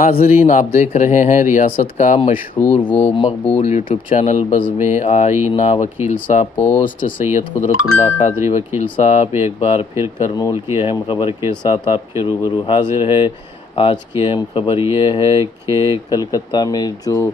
حاضرین، آپ دیکھ رہے ہیں ریاست کا مشہور وہ مقبول یوٹیوب چینل بزم آئینہ وکیل صاحب پوسٹ۔ سید قدرت اللہ قادری وکیل صاحب، ایک بار پھر کرنول کی اہم خبر کے ساتھ آپ کے روبرو حاضر ہے۔ آج کی اہم خبر یہ ہے کہ کلکتہ میں جو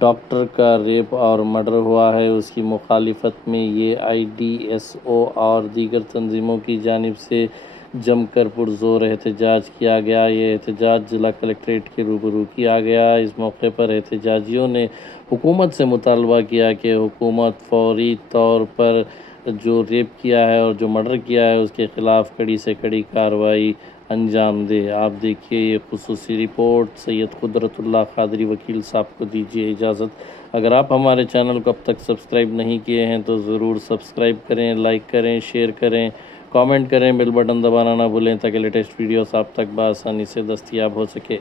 ڈاکٹر کا ریپ اور مرڈر ہوا ہے، اس کی مخالفت میں یہ آئی ڈی ایس او اور دیگر تنظیموں کی جانب سے جم کر پرزور احتجاج کیا گیا، یہ احتجاج ضلع کلکٹریٹ کے روبرو کیا گیا۔ اس موقع پر احتجاجیوں نے حکومت سے مطالبہ کیا کہ حکومت فوری طور پر جو ریپ کیا ہے اور جو مرڈر کیا ہے، اس کے خلاف کڑی سے کڑی کارروائی انجام دے۔ آپ دیکھیے، یہ خصوصی رپورٹ سید قدرت اللہ قادری وکیل صاحب کو دیجیے اجازت۔ اگر آپ ہمارے چینل کو اب تک سبسکرائب نہیں کیے ہیں تو ضرور سبسکرائب کریں، لائک کریں، شیئر کریں۔ کومنٹ کریں بل بٹن دبانا نہ بھولیں تاکہ لیٹسٹ ویڈیوز آپ تک بآسانی سے دستیاب ہو سکے۔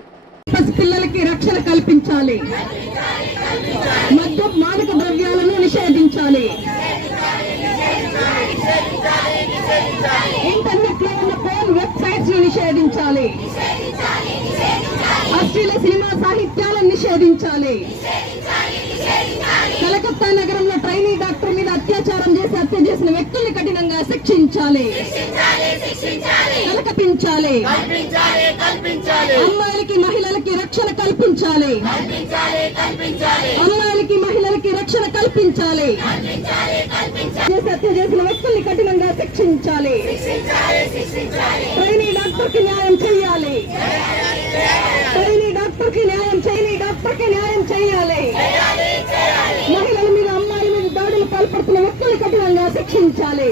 అశ్లీల cinema సాహిత్యాలను నిషేధించాలి. Calcutta నగరంలో trainee doctor మీద అత్యాచారం చేసి హత్య చేసిన వ్యక్తుల్ని కఠినంగా శిక్షించాలి. కలకపించాలి అమ్మాయిలకి మహిళలకి రక్షణ కల్పించాలి. అమ్మాయిలకి మహిళలకి రక్షణ కల్పించాలి. చేసి హత్య చేసిన వ్యక్తుల్ని కఠినంగా శిక్షించాలి. ట్రైనీ డాక్టర్కి న్యాయం చేయాలి ట్రైనీ డాక్టర్కి న్యాయం చేయని డాక్టర్కి న్యాయం చేయాలి. మహిళల మీద అమ్మాయిల మీద దాడులు పాల్పడుతున్న వ్యక్తుల్ని కఠినంగా శిక్షించాలి.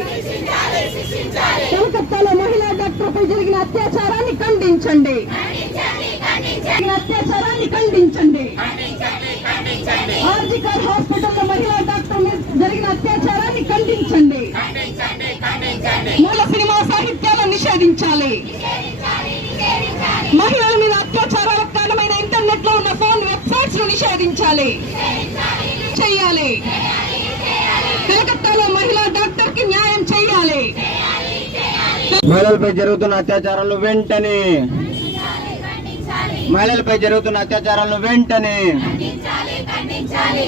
కలకత్తాలో మహిళా డాక్టర్ పై జరిగిన అత్యాచారాన్ని ఖండించండి. అత్యాచారాన్ని ఖండించండి. ఆర్జికర్ హాస్పిటల్లో మహిళా డాక్టర్ జరిగిన అత్యాచారాన్ని ఖండించండి. మూల సినిమా సాహిత్యాలను నిషేధించాలి. మహిళల సాధించాలి. చేయాలి. కలకత్తాలో మహిళా డాక్టర్కి న్యాయం చేయాలి. మహిళలపై జరుగుతున్న అత్యాచారాలు వెంటనే మహిళలపై జరుగుతున్న అత్యాచారాలను వెంటనే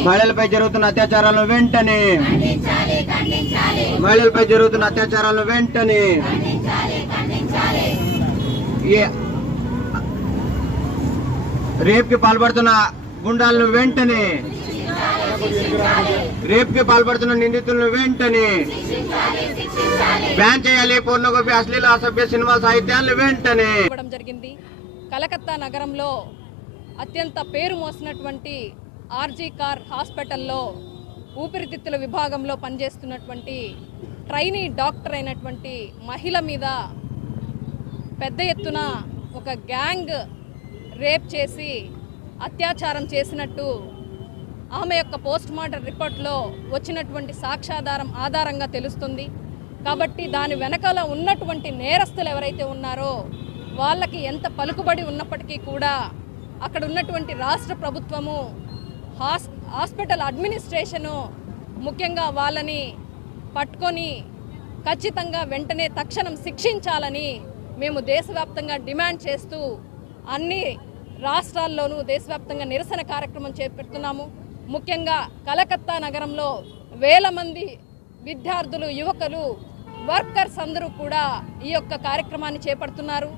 మహిళలపై జరుగుతున్న అత్యాచారాలను వెంటనే మహిళలపై జరుగుతున్న అత్యాచారాలను వెంటనే ఏ రేప్కి పాల్పడుతున్న గుండాలను వెంటనే రేప్కి పాల్పడుతున్న నిందితులను వెంటనే బ్యాన్ చేయాలి. పూర్ణగోపి అశ్లీల అసభ్య సినిమా సాహిత్యాలను వెంటనే జరిగింది. కలకత్తా నగరంలో అత్యంత పేరు మోసినటువంటి ఆర్జీ కార్ హాస్పిటల్లో ఊపిరితిత్తుల విభాగంలో పనిచేస్తున్నటువంటి ట్రైనీ డాక్టర్ అయినటువంటి మహిళ మీద పెద్ద ఎత్తున ఒక గ్యాంగ్ రేప్ చేసి అత్యాచారం చేసినట్టు ఆమె యొక్క పోస్ట్ మార్టం రిపోర్ట్లో వచ్చినటువంటి సాక్ష్యాధారం ఆధారంగా తెలుస్తుంది. కాబట్టి దాని వెనకాల ఉన్నటువంటి నేరస్తులు ఎవరైతే ఉన్నారో వాళ్ళకి ఎంత పలుకుబడి ఉన్నప్పటికీ కూడా అక్కడ ఉన్నటువంటి రాష్ట్ర ప్రభుత్వము హాస్ హాస్పిటల్ అడ్మినిస్ట్రేషను ముఖ్యంగా వాళ్ళని పట్టుకొని ఖచ్చితంగా వెంటనే తక్షణం శిక్షించాలని మేము దేశవ్యాప్తంగా డిమాండ్ చేస్తూ అన్ని రాష్ట్రాల్లోనూ దేశవ్యాప్తంగా నిరసన కార్యక్రమం చేపడుతున్నాము. ముఖ్యంగా కలకత్తా నగరంలో వేల మంది విద్యార్థులు యువకులు వర్కర్స్ అందరూ కూడా ఈ యొక్క కార్యక్రమాన్ని చేపడుతున్నారు.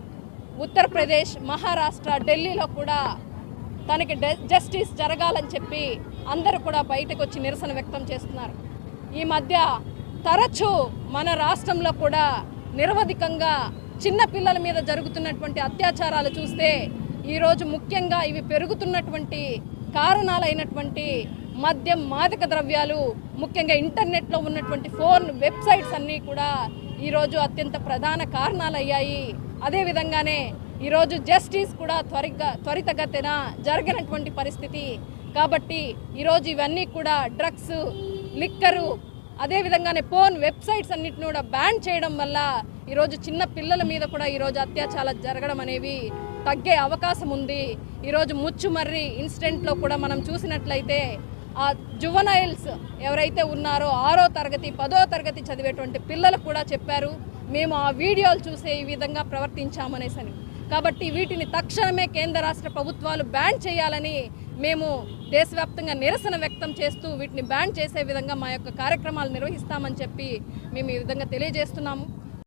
ఉత్తరప్రదేశ్ మహారాష్ట్ర ఢిల్లీలో కూడా తనకి డె- జస్టిస్ జరగాలని చెప్పి అందరూ కూడా బయటకు వచ్చి నిరసన వ్యక్తం చేస్తున్నారు. ఈ మధ్య తరచూ మన రాష్ట్రంలో కూడా నిరవధికంగా చిన్న పిల్లల మీద జరుగుతున్నటువంటి అత్యాచారాలు చూస్తే ఈరోజు ముఖ్యంగా ఇవి పెరుగుతున్నటువంటి కారణాలైనటువంటి మద్యం మాదక ద్రవ్యాలు ముఖ్యంగా ఇంటర్నెట్లో ఉన్నటువంటి ఫోన్ వెబ్సైట్స్ అన్నీ కూడా ఈరోజు అత్యంత ప్రధాన కారణాలయ్యాయి. అదేవిధంగానే ఈరోజు జస్టిస్ కూడా త్వరిగా త్వరితగతిన జరగనటువంటి పరిస్థితి. కాబట్టి ఈరోజు ఇవన్నీ కూడా డ్రగ్స్ లిక్కరు అదేవిధంగానే ఫోన్ వెబ్సైట్స్ అన్నిటిని కూడా బ్యాన్ చేయడం వల్ల ఈరోజు చిన్న పిల్లల మీద కూడా ఈరోజు అత్యాచారాలు జరగడం అనేవి తగ్గే అవకాశం ఉంది. ఈరోజు ముచ్చుమర్రి ఇన్సిడెంట్లో కూడా మనం చూసినట్లయితే ఆ జువనైల్స్ ఎవరైతే ఉన్నారో ఆరో తరగతి పదో తరగతి చదివేటువంటి పిల్లలు కూడా చెప్పారు మేము ఆ వీడియోలు చూసే ఈ విధంగా ప్రవర్తించామనేసని. కాబట్టి వీటిని తక్షణమే కేంద్ర రాష్ట్ర ప్రభుత్వాలు బ్యాన్ చేయాలని మేము దేశవ్యాప్తంగా నిరసన వ్యక్తం చేస్తూ వీటిని బ్యాన్ చేసే విధంగా మా యొక్క కార్యక్రమాలు నిర్వహిస్తామని చెప్పి మేము ఈ విధంగా తెలియజేస్తున్నాము.